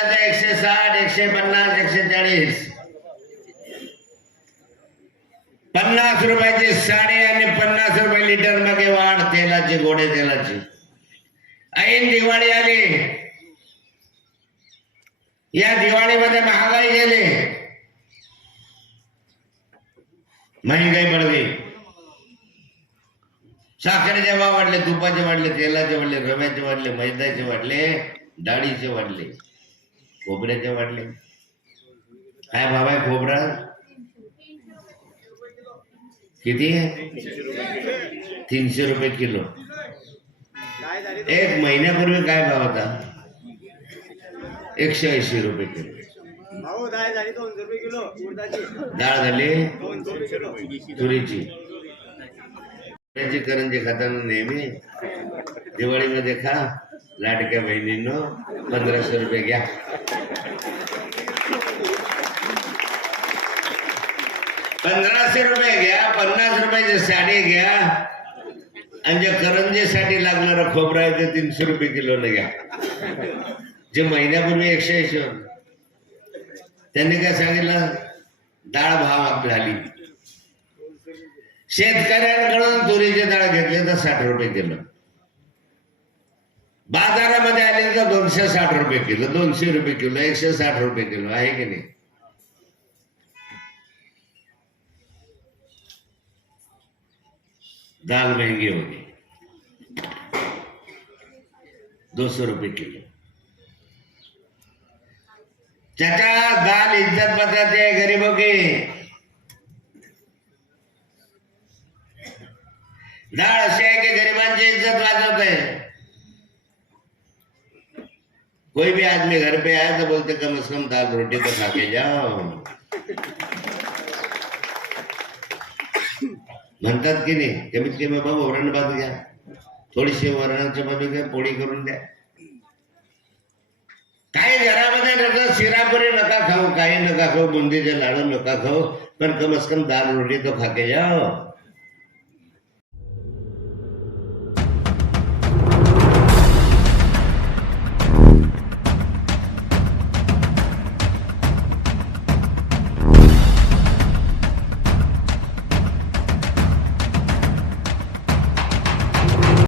एकशे साठ एकशे पन्नास एकशे चाळीस. पन्नास रुपयाची साडे आणि पन्नास रुपये लिटरमध्ये वाढ तेलाची गोडे तेलाची. ऐन दिवाळी आली. या दिवाळीमध्ये महागाई गेली. महंगाई पडली. साखरे साखरेचे भाव वाढले तुपाचे वाढले तेलाचे वाढले रव्याचे वाढले मैद्याचे वाढले डाळीचे वाढले. खोबऱ्याचे वाढले. काय आहे खोबरा? किती? आहे तीनशे रुपये किलो. एक महिन्यापूर्वी काय भाव होता? एकशे ऐंशी रुपये किलो. डाळ झाली तुरीची करंजी खाताना नेहमी दिवाळीमध्ये खा. लाडक्या बहिणीनं पंधराशे रुपये घ्या. पंधराशे रुपये घ्या पन्नास रुपयाची साडी घ्या. आणि जे करंजीसाठी लागणारं खोबरं आहे ते तीनशे रुपये किलोने घ्या. जे महिन्यापूर्वी एकशे ऐंशी. त्यांनी काय सांगितलं? डाळ भाव झाली शेतकऱ्यांकडून तुरीची डाळ घेतली तर साठ रुपये किलो. बाजारामध्ये आले तर दोनशे साठ रुपये किलो दोनशे रुपये किलो एकशे साठ रुपये किलो आहे की नाही? दाल महंगी होगी दो सौ रुपये किलो. चाचा दाल इज्जत बताते हैं गरीबों की डाळ अशी आहे की गरिबांची इज्जत वाजवत आहे कोई भी आदमी घर पे आया तो बोलते कम से कम दाल रोटी तो खा के जाओ। म्हणतात की नाही कमीत कमी बाबा वरण भात घ्या. थोडीशी वरणाच्या बाजू घ्या पोळी करून द्या. काही घरामध्ये नका शिरापुरी नका खाऊ काही नका खाऊ बुंदीचे लाडू नका खाऊ पण कम से कम दाल रोटी तो खा के जाओ.